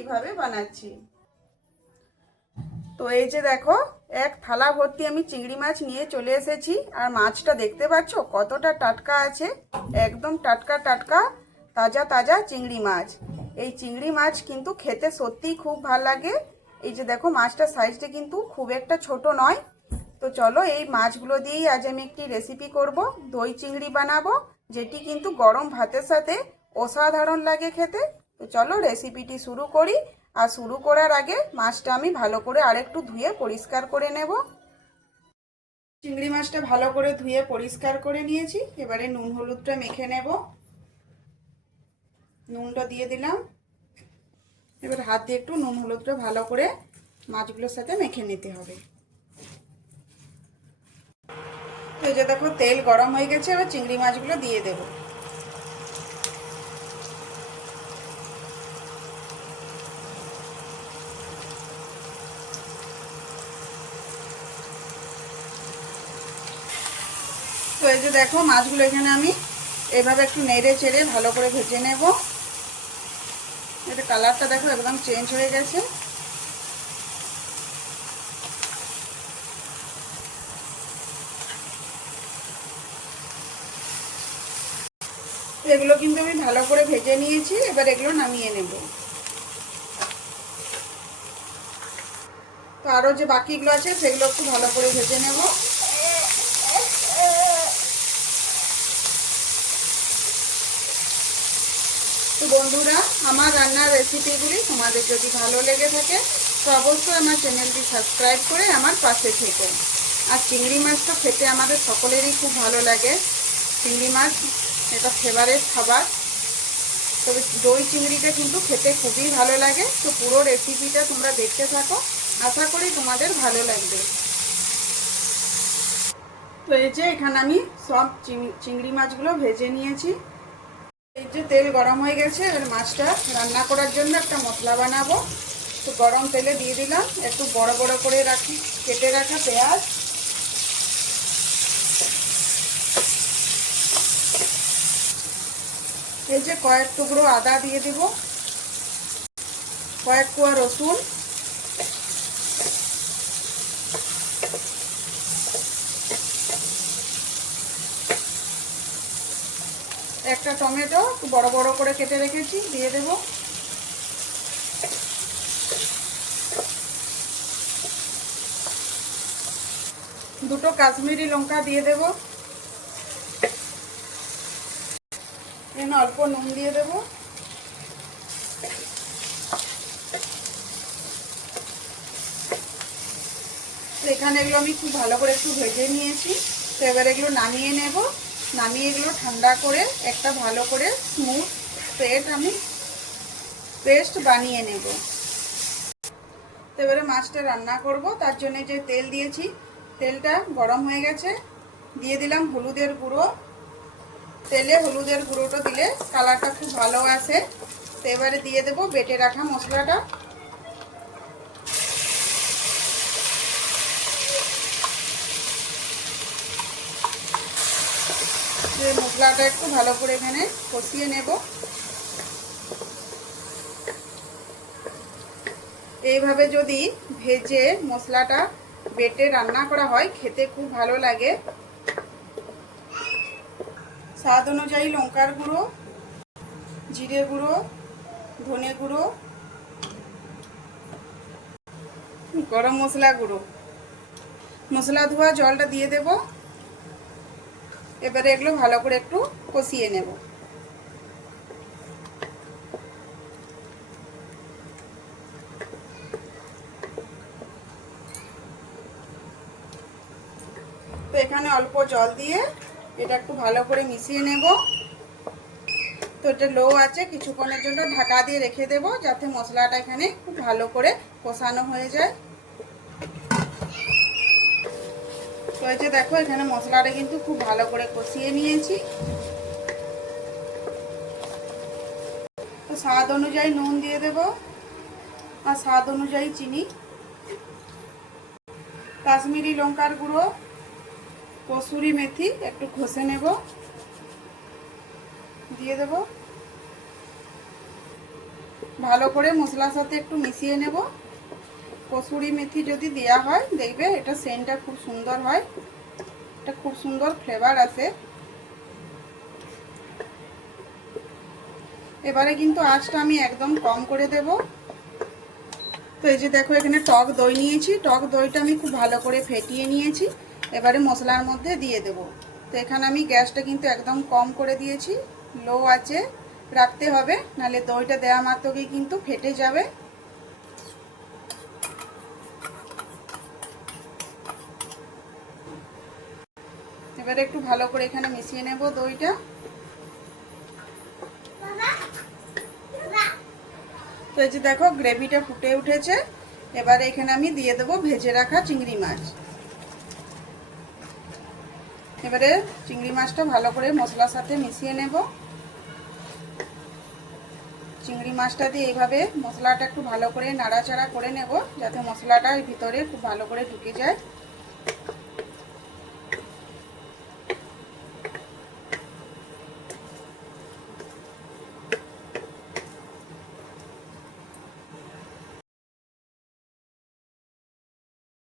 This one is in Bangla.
কিভাবে বানাচ্ছি। তো এই যে দেখো, এক থালা ভর্তি আমি চিংড়ি মাছ নিয়ে চলে এসেছি। আর মাছটা দেখতে পাচ্ছ কতটা টাটকা আছে, একদম টাটকা টাটকা তাজা তাজা চিংড়ি মাছ। এই চিংড়ি মাছ কিন্তু খেতে সত্যিই খুব ভালো লাগে। এই যে দেখো, মাছটার সাইজটা কিন্তু খুব একটা ছোট নয়। তো চলো, এই মাছগুলো দিয়েই আজ আমি একটি রেসিপি করব, দই চিংড়ি বানাবো, যেটি কিন্তু গরম ভাতের সাথে অসাধারণ লাগে খেতে। তো চলো রেসিপিটি শুরু করি। আর শুরু করার আগে মাছটা আমি ভালো করে আরেকটু ধুয়ে পরিষ্কার করে নেব। চিংড়ি মাছটা ভালো করে ধুয়ে পরিষ্কার করে নিয়েছি। এবারে নুন হলুদটা মেখে নেব। নুনটা দিয়ে দিলাম। এবার হাত দিয়ে একটু নুন হলুদটা ভালো করে মাছগুলোর সাথে মেখে নিতে হবে। তো এই যে দেখো, তেল গরম হয়ে গেছে। এবার চিংড়ি মাছগুলো দিয়ে দেব। তো এই যে দেখো, মাছগুলো এখানে আমি এভাবে একটু নেড়ে চেড়ে ভালো করে ভেজে নেব। এটা কালারটা দেখো একদম চেঞ্জ হয়ে গেছে। এগুলো কিন্তু আমি ভালো করে ভেজে নিয়েছি। এবার এগুলো নামিয়ে নেব। তো আরও যে বাকিগুলো আছে সেগুলো একটু ভালো করে ভেজে নেব। তো বন্ধুরা, আমার রান্নার রেসিপিগুলি তোমাদের যদি ভালো লেগে থাকে তো অবশ্যই আমার চ্যানেলটি সাবস্ক্রাইব করে আমার পাশে থেকো। আর চিংড়ি মাছ তো খেতে আমাদের সকলেরই খুব ভালো লাগে। চিংড়ি মাছ এটা ফেভারিট খাবার। তবে দই চিংড়িটা কিন্তু খেতে খুবই ভালো লাগে। তো পুরো রেসিপিটা তোমরা দেখতে থাকো, আশা করি তোমাদের ভালো লাগবে। তো এই যে এখানে আমি সব চিংড়ি মাছগুলো ভেজে নিয়েছি। এই যে তেল গরম হয়ে গেছে। এবার মাছটা রান্না করার জন্য একটা মশলা বানাবো। তো গরম তেলে দিয়ে দিলাম একটু বড় বড় করে কেটে রাখা পেঁয়াজ, এই যে কয়েক টুকরো আদা দিয়ে দেব, কয়েক কোয়া রসুন, একটা টমেটো বড় বড় করে কেটে রেখেছি দিয়ে দেব, দুটো কাশ্মীরি লঙ্কা দিয়ে দেব, এখানে অল্প নুন দিয়ে দেব। এখানে এগুলো আমি খুব ভালো করে একটু ভেজে নিয়েছি। তো এবার এগুলো নামিয়ে নেব। নামিয়ে এগুলো ঠান্ডা করে একটা ভালো করে স্মুথ পেস্ট বানিয়ে নেব। তো এবারে মাছটা রান্না করব, তার জন্য যে তেল দিয়েছি তেলটা গরম হয়ে গেছে। দিয়ে দিলাম হলুদের গুঁড়ো। তেলে হলুদের গুঁড়োটা দিলে কালারটা খুব ভালো আসে। তো এবারে দিয়ে দেব বেটে রাখা মশলাটা। মশলাটা একটু ভালো করে এখানে কষিয়ে নেব। এইভাবে যদি ভেজে মশলাটা বেটে রান্না করা হয় খেতে খুব ভালো লাগে। স্বাদ অনুযায়ী লঙ্কার গুঁড়ো, জিরে গুঁড়ো, ধনে গুঁড়ো, গরম মশলা গুঁড়ো, মশলা ধোয়া জলটা দিয়ে দেব। এবারে এগুলো ভালো করে একটু কষিয়ে নেব। তো এখানে অল্প জল দিয়ে এটা একটু ভালো করে মিশিয়ে নেব। তো এটা লো আছে, কিছুক্ষণের জন্য ঢাকা দিয়ে রেখে দেব যাতে মশলাটা এখানে খুব ভালো করে কষানো হয়ে যায়। তো এই যে দেখো, এখানে মশলাটা কিন্তু খুব ভালো করে কষিয়ে নিয়েছি। তো স্বাদ অনুযায়ী নুন দিয়ে দেব আর স্বাদ অনুযায়ী চিনি, কাশ্মীরি লঙ্কার গুঁড়ো, কসুরি মেথি একটু ঘষে নেব, দিয়ে দেব, ভালো করে মশলার সাথে একটু মিশিয়ে নেব। কসুরি মেথি যদি দেওয়া হয় দেখবে এটা সেন্টটা খুব সুন্দর হয়, এটা খুব সুন্দর ফ্লেভার আসে। এবারে কিন্তু আঁচটা আমি একদম কম করে দেব। তো এই যে দেখো এখানে টক দই নিয়েছি, টক দইটা আমি খুব ভালো করে ফেটিয়ে নিয়েছি। এবারে মশলার মধ্যে দিয়ে দেব। তো এখানে আমি গ্যাসটা কিন্তু একদম কম করে দিয়েছি, লো আঁচে রাখতে হবে, নাহলে দইটা দেওয়া মাত্রই কিন্তু ফেটে যাবে। এবারে একটু ভালো করে এখানে মিশিয়ে নেব দইটা। তো এই যে দেখো গ্রেভিটা ফুটে উঠেছে। এবারে এখানে আমি দিয়ে দেবো ভেজে রাখা চিংড়ি মাছ। এবারে চিংড়ি মাছটা ভালো করে মশলার সাথে মিশিয়ে নেব। চিংড়ি মাছটা দিয়ে এইভাবে মশলাটা একটু ভালো করে নাড়াচাড়া করে নেব, যাতে মশলাটা ভিতরে খুব ভালো করে ঢুকে যায়।